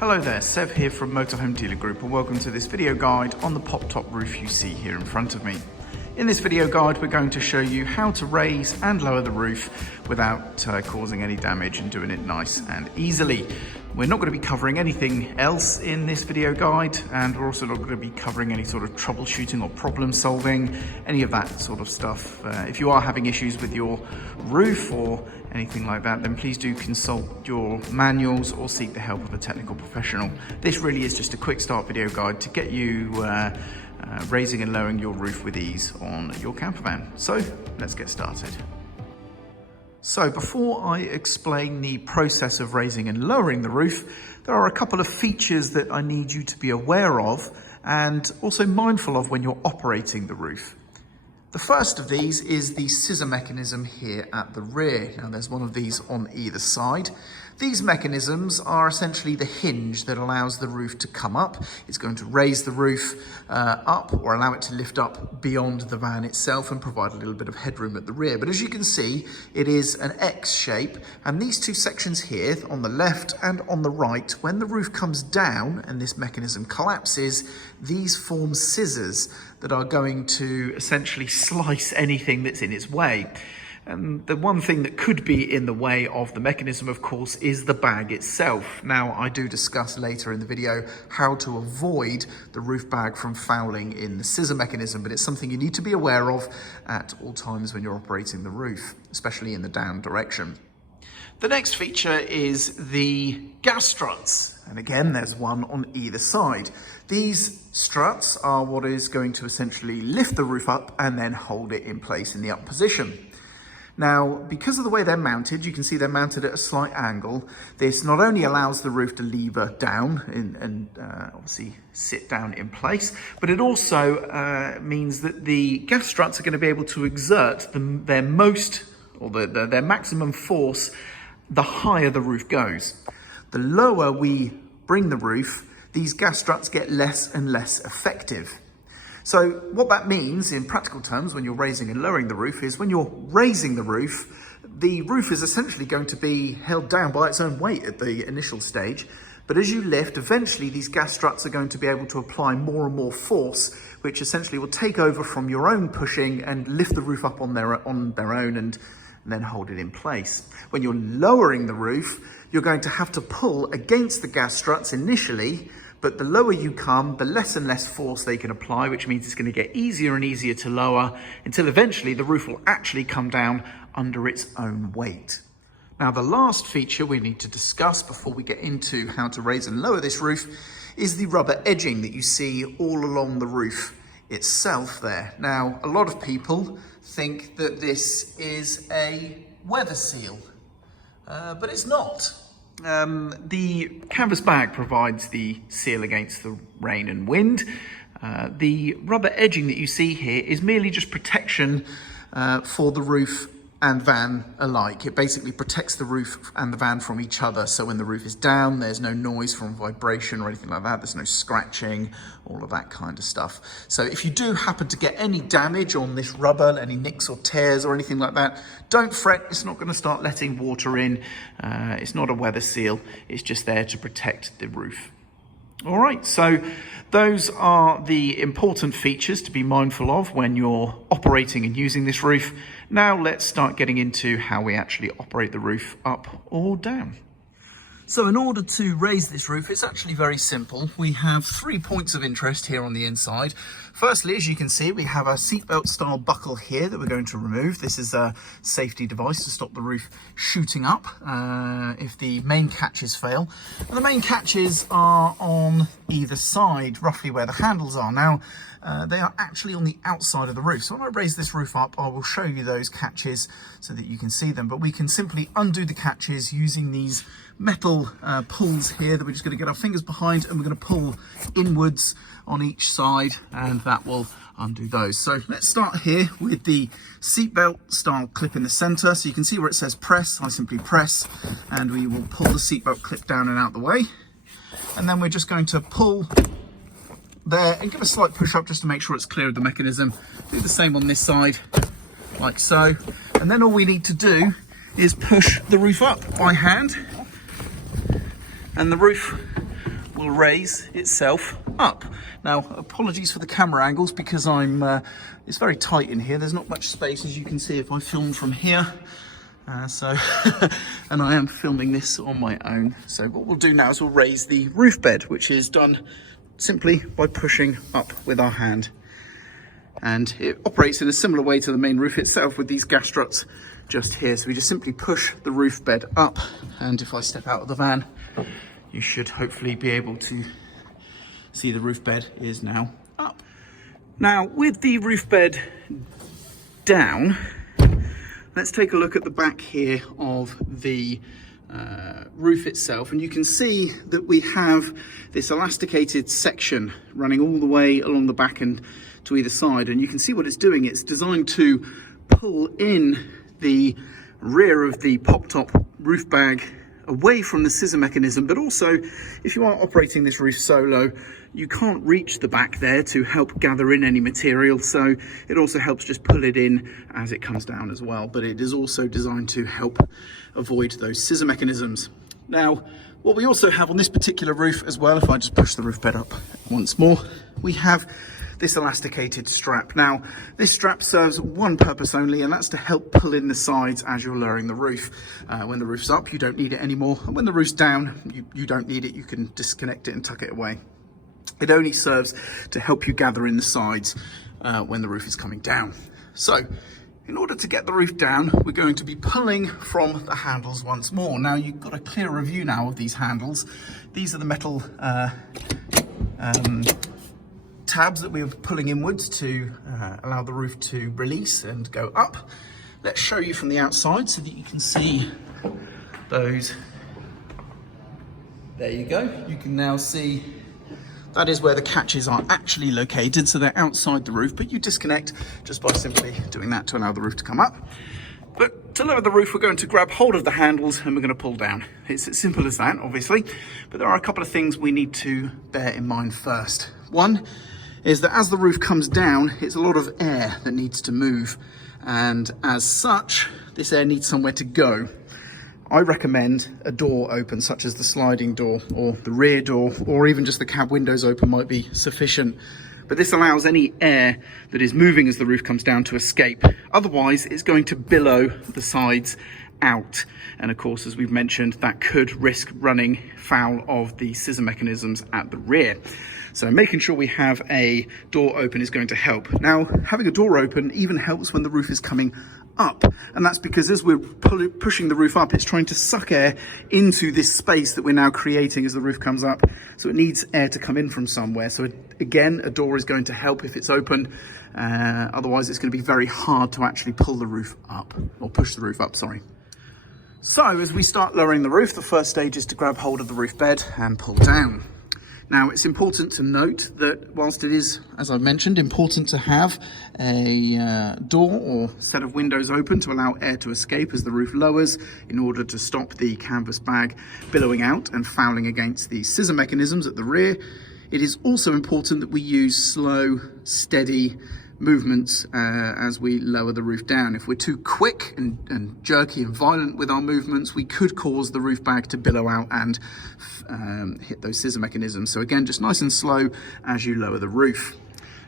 Hello there, Sev here from Motorhome Dealer Group and welcome to this video guide on the pop-top roof you see here in front of me. In this video guide we're going to show you how to raise and lower the roof without causing any damage and doing it nice and easily. We're not going to be covering anything else in this video guide, and we're also not going to be covering any sort of troubleshooting or problem solving, any of that sort of stuff. If you are having issues with your roof or anything like that, then please do consult your manuals or seek the help of a technical professional. This really is just a quick start video guide to get you raising and lowering your roof with ease on your campervan. So let's get started. So before I explain the process of raising and lowering the roof, there are a couple of features that I need you to be aware of and also mindful of when you're operating the roof. The first of these is the scissor mechanism here at the rear. Now there's one of these on either side. These mechanisms are essentially the hinge that allows the roof to come up. It's going to raise the roof up or allow it to lift up beyond the van itself and provide a little bit of headroom at the rear. But as you can see, it is an X shape, and these two sections here on the left and on the right, when the roof comes down and this mechanism collapses, these form scissors that are going to essentially slice anything that's in its way. And the one thing that could be in the way of the mechanism, of course, is the bag itself. Now, I do discuss later in the video how to avoid the roof bag from fouling in the scissor mechanism, but it's something you need to be aware of at all times when you're operating the roof, especially in the down direction. The next feature is the gas struts. And again, there's one on either side. These struts are what is going to essentially lift the roof up and then hold it in place in the up position. Now, because of the way they're mounted, you can see they're mounted at a slight angle. This not only allows the roof to lever down and obviously sit down in place, but it also means that the gas struts are going to be able to exert their maximum force the higher the roof goes. The lower we bring the roof, these gas struts get less and less effective. So what that means in practical terms when you're raising and lowering the roof is when you're raising the roof is essentially going to be held down by its own weight at the initial stage. But as you lift, eventually these gas struts are going to be able to apply more and more force, which essentially will take over from your own pushing and lift the roof up on their own and then hold it in place. When you're lowering the roof, you're going to have to pull against the gas struts initially, but the lower you come, the less and less force they can apply, which means it's going to get easier and easier to lower until eventually the roof will actually come down under its own weight. Now, the last feature we need to discuss before we get into how to raise and lower this roof is the rubber edging that you see all along the roof itself there. Now, a lot of people think that this is a weather seal, but it's not. The canvas bag provides the seal against the rain and wind. The rubber edging that you see here is merely just protection for the roof and van alike. It basically protects the roof and the van from each other. So when the roof is down, there's no noise from vibration or anything like that. There's no scratching, all of that kind of stuff. So if you do happen to get any damage on this rubber, any nicks or tears or anything like that, don't fret. It's not going to start letting water in. It's not a weather seal. It's just there to protect the roof. All right, so those are the important features to be mindful of when you're operating and using this roof. Now let's start getting into how we actually operate the roof up or down. So in order to raise this roof, it's actually very simple. We have 3 points of interest here on the inside. Firstly, as you can see, we have a seatbelt style buckle here that we're going to remove. This is a safety device to stop the roof shooting up if the main catches fail. And the main catches are on either side, roughly where the handles are. Now, they are actually on the outside of the roof. So when I raise this roof up, I will show you those catches so that you can see them. But we can simply undo the catches using these metal pulls here that we're just going to get our fingers behind, and we're going to pull inwards on each side, and that will undo those. So let's start here with the seatbelt style clip in the center. So you can see where it says press. I simply press and we will pull the seatbelt clip down and out the way. And then we're just going to pull there and give a slight push up just to make sure it's clear of the mechanism. Do the same on this side, like so. And then all we need to do is push the roof up by hand, and the roof will raise itself up. Now, apologies for the camera angles because it's very tight in here. There's not much space, as you can see if I film from here. And I am filming this on my own. So what we'll do now is we'll raise the roof bed, which is done simply by pushing up with our hand. And it operates in a similar way to the main roof itself with these gas struts just here. So we just simply push the roof bed up, and if I step out of the van, you should hopefully be able to see the roof bed is now up. Now, with the roof bed down, let's take a look at the back here of the roof itself, and you can see that we have this elasticated section running all the way along the back and to either side, and you can see what it's doing. It's designed to pull in the rear of the pop-top roof bag away from the scissor mechanism, but also if you are operating this roof solo, you can't reach the back there to help gather in any material, so it also helps just pull it in as it comes down as well. But it is also designed to help avoid those scissor mechanisms. Now, what we also have on this particular roof as well, if I just push the roof bed up once more, we have this elasticated strap. Now, this strap serves one purpose only, and that's to help pull in the sides as you're lowering the roof. When the roof's up, you don't need it anymore, and when the roof's down, you don't need it. You can disconnect it and tuck it away. It only serves to help you gather in the sides when the roof is coming down. So, in order to get the roof down, we're going to be pulling from the handles once more. Now, you've got a clearer view now of these handles. These are the metal tabs that we're pulling inwards to allow the roof to release and go up. Let's show you from the outside so that you can see those. There you go. You can now see that is where the catches are actually located, so they're outside the roof, but you disconnect just by simply doing that to allow the roof to come up. But to lower the roof, we're going to grab hold of the handles and we're going to pull down. It's as simple as that, obviously, but there are a couple of things we need to bear in mind first. One is that as the roof comes down, it's a lot of air that needs to move, and as such, this air needs somewhere to go. I recommend a door open, such as the sliding door or the rear door, or even just the cab windows open might be sufficient. But this allows any air that is moving as the roof comes down to escape. Otherwise, it's going to billow the sides out. And of course, as we've mentioned, that could risk running foul of the scissor mechanisms at the rear. So making sure we have a door open is going to help. Now, having a door open even helps when the roof is coming up, and that's because as we're pushing the roof up, it's trying to suck air into this space that we're now creating as the roof comes up, so it needs air to come in from somewhere. So again, a door is going to help if it's open, otherwise it's going to be very hard to actually pull the roof up, or push the roof up, sorry. So as we start lowering the roof, the first stage is to grab hold of the roof bed and pull down. Now, it's important to note that whilst it is, as I've mentioned, important to have a door or set of windows open to allow air to escape as the roof lowers in order to stop the canvas bag billowing out and fouling against the scissor mechanisms at the rear, it is also important that we use slow, steady movements as we lower the roof down. If we're too quick and jerky and violent with our movements, we could cause the roof bag to billow out and hit those scissor mechanisms. So again, just nice and slow as you lower the roof.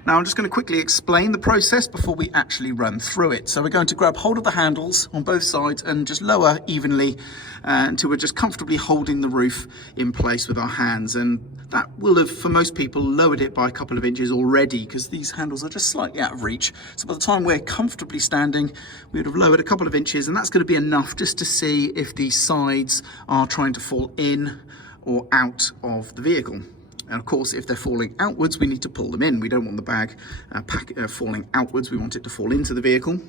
Now I'm just going to quickly explain the process before we actually run through it. So we're going to grab hold of the handles on both sides and just lower evenly until we're just comfortably holding the roof in place with our hands. And that will have, for most people, lowered it by a couple of inches already because these handles are just slightly out of reach. So by the time we're comfortably standing, we would have lowered a couple of inches, and that's going to be enough just to see if the sides are trying to fall in or out of the vehicle. And of course, if they're falling outwards, we need to pull them in. We don't want the bag falling outwards. We want it to fall into the vehicle.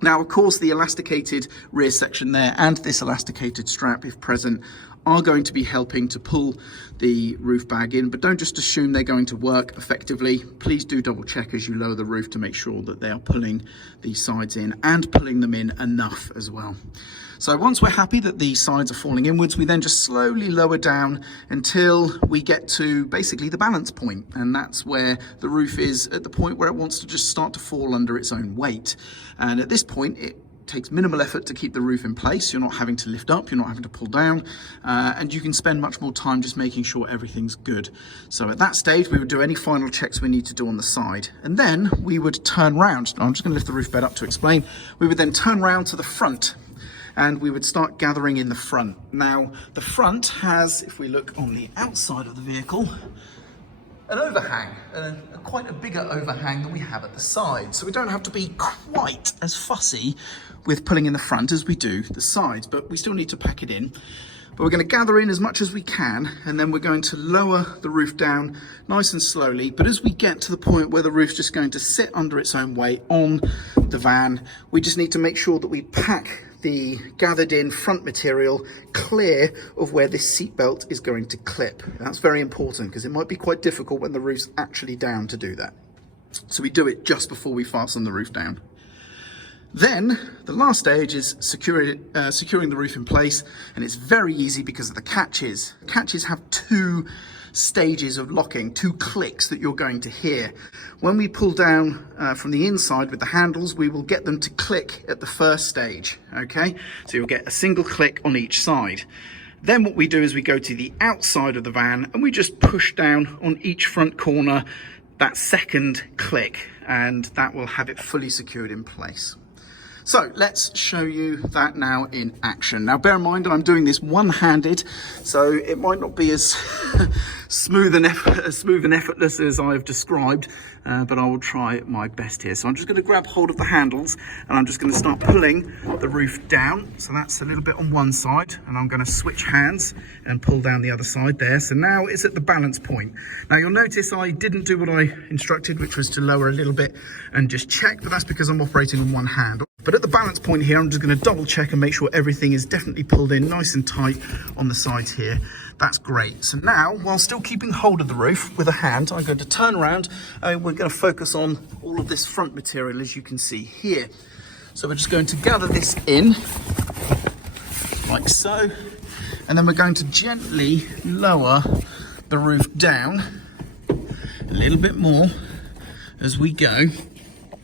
Now, of course, the elasticated rear section there and this elasticated strap, if present, are going to be helping to pull the roof bag in, but don't just assume they're going to work effectively. Please do double check as you lower the roof to make sure that they are pulling the sides in and pulling them in enough as well. So once we're happy that the sides are falling inwards, we then just slowly lower down until we get to basically the balance point. And that's where the roof is at the point where it wants to just start to fall under its own weight. And at this point, takes minimal effort to keep the roof in place. You're not having to lift up, you're not having to pull down, and you can spend much more time just making sure everything's good. So at that stage, we would do any final checks we need to do on the side. And then we would turn round. I'm just gonna lift the roof bed up to explain. We would then turn round to the front and we would start gathering in the front. Now, the front has, if we look on the outside of the vehicle, an overhang, quite a bigger overhang than we have at the side. So we don't have to be quite as fussy with pulling in the front as we do the sides, but we still need to pack it in. But we're going to gather in as much as we can, and then we're going to lower the roof down nice and slowly. But as we get to the point where the roof's just going to sit under its own weight on the van, we just need to make sure that we pack the gathered in front material clear of where this seat belt is going to clip. That's very important because it might be quite difficult when the roof's actually down to do that. So we do it just before we fasten the roof down. Then the last stage is securing the roof in place, and it's very easy because of the catches. Catches have two stages of locking, two clicks that you're going to hear. When we pull down from the inside with the handles, we will get them to click at the first stage, okay? So you'll get a single click on each side. Then what we do is we go to the outside of the van and we just push down on each front corner that second click, and that will have it fully secured in place. So let's show you that now in action. Now bear in mind I'm doing this one-handed, so it might not be as smooth and effortless as I've described, but I will try my best here. So I'm just going to grab hold of the handles and I'm just going to start pulling the roof down. So that's a little bit on one side, and I'm going to switch hands and pull down the other side there. So now it's at the balance point. Now you'll notice I didn't do what I instructed, which was to lower a little bit and just check, but that's because I'm operating on one hand. But at the balance point here, I'm just going to double check and make sure everything is definitely pulled in nice and tight on the sides here. That's great. So now, while still keeping hold of the roof with a hand, I'm going to turn around and we're going to focus on all of this front material, as you can see here. So we're just going to gather this in, like so, and then we're going to gently lower the roof down a little bit more as we go,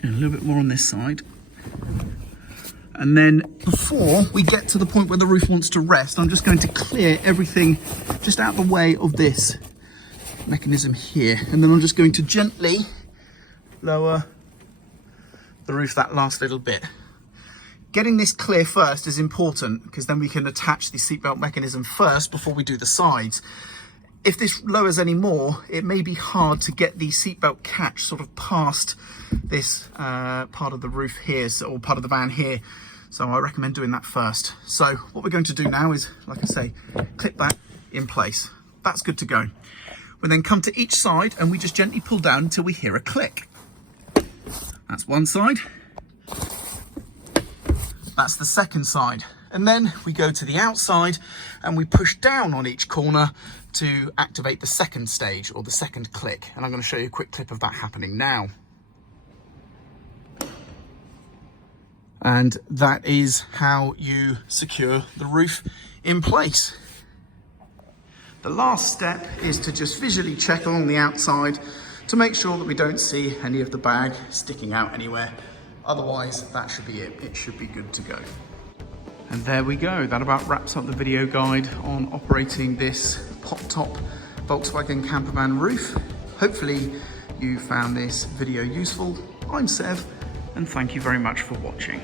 and a little bit more on this side. And then before we get to the point where the roof wants to rest, I'm just going to clear everything just out the way of this mechanism here. And then I'm just going to gently lower the roof that last little bit. Getting this clear first is important because then we can attach the seatbelt mechanism first before we do the sides. If this lowers any more, it may be hard to get the seatbelt catch sort of past this part of the roof here, or part of the van here. So I recommend doing that first. So what we're going to do now is, like I say, clip that in place. That's good to go. We then come to each side and we just gently pull down until we hear a click. That's one side. That's the second side. And then we go to the outside and we push down on each corner to activate the second stage, or the second click. And I'm going to show you a quick clip of that happening now. And that is how you secure the roof in place. The last step is to just visually check along the outside to make sure that we don't see any of the bag sticking out anywhere. Otherwise, that should be it. It should be good to go. And there we go. That about wraps up the video guide on operating this pop-top Volkswagen campervan roof. Hopefully you found this video useful. I'm Sev, and thank you very much for watching.